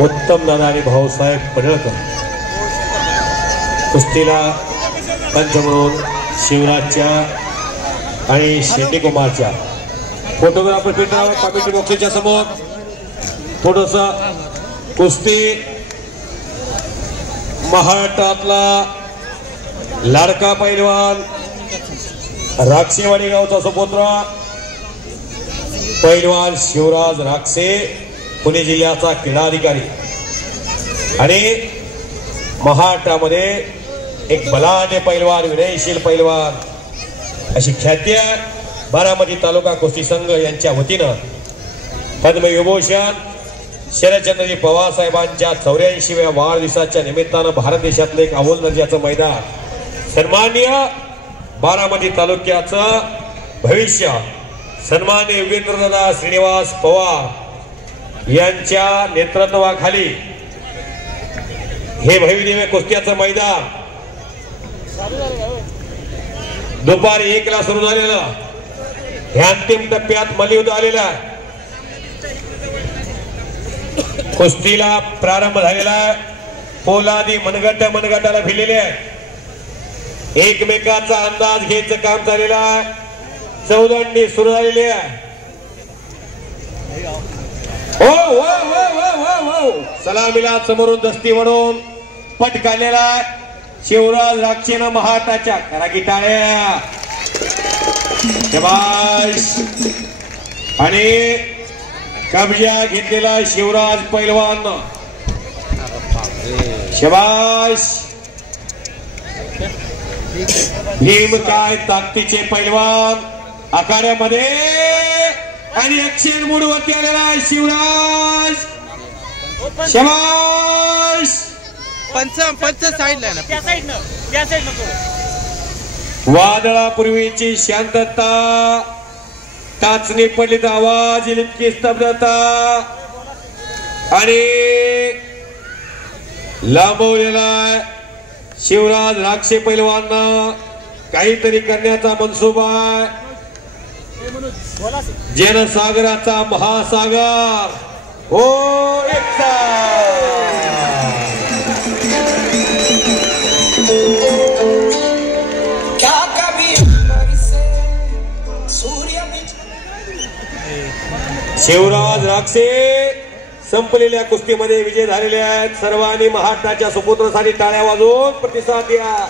उत्तम दादा आणि भाऊसाहेब पडळकर कुस्तीला पंच म्हणून शिवराजच्या आणि शेट्टी कुमारच्या फोटोग्राफर पिंटराव कमिटी बॉक्सच्या समोर थोडंसा कुस्ती महाराष्ट्रातला लाडका पैलवान राक्षेवाडी गावचा सुपुत्र पैलवान शिवराज राक्षे पुणे जिल्ह्याचा क्रीडा अधिकारी आणि महाराष्ट्रामध्ये एक बलाढ्य पैलवान विनयशील पैलवान अशी ख्याती बारामती तालुका कुस्ती संघ यांच्या वतीनं पद्मविभूषण शरदचंद्रजी पवार साहेबांच्या 84व्या वाढदिवसाच्या निमित्तानं भारत देशातलं एक अव्वल दर्जाचं मैदान सन्माननीय बारामती तालुक्याचं भविष्य सन्माननीय योगेंद्रदादा श्रीनिवास पवार यांच्या नेतृत्वाखाली हे भव्यदिव्य कुस्त्याचं मैदान दुपारी 1 ला सुरू झालेलं हे अंतिम टप्प्यात मल्लयुद्ध आलेलं आहे. कुस्तीला प्रारंभ झालेला आहे. पोलादी मनगटाला भिडलेले आहेत. एकमेकाचा अंदाज घ्यायचं काम झालेलं आहे. चौदंडी सुरू झालेली आहे. हो हो हो हो हो सलामीला समोरून दस्ती म्हणून पट काढलेला आहे. शिवराज राक्षेनं महाटाच्या करा की टाळ्या शबाश आणि कब्जा घेतलेला शिवराज पैलवान शबाश भीम काय ताकदीचे पैलवान आखाड्यामध्ये आणि अक्षर मूडवरती आलेला शिवराज शबाश पंच साईडला ना त्या साईडनं वादळापूर्वीची शांतता टाचणी पडली तर आवाज इतकी स्तब्धता आणि लांबवलेला शिवराज राक्षे पैलवान काहीतरी करण्याचा मनसुबा जनसागराचा महासागर हो एकता शिवराज राक्षे संपलेल्या कुस्तीमध्ये विजय झालेले आहेत. सर्वांनी महाराष्ट्राच्या सुपुत्रासाठी टाळ्या वाजवून प्रतिसाद द्या.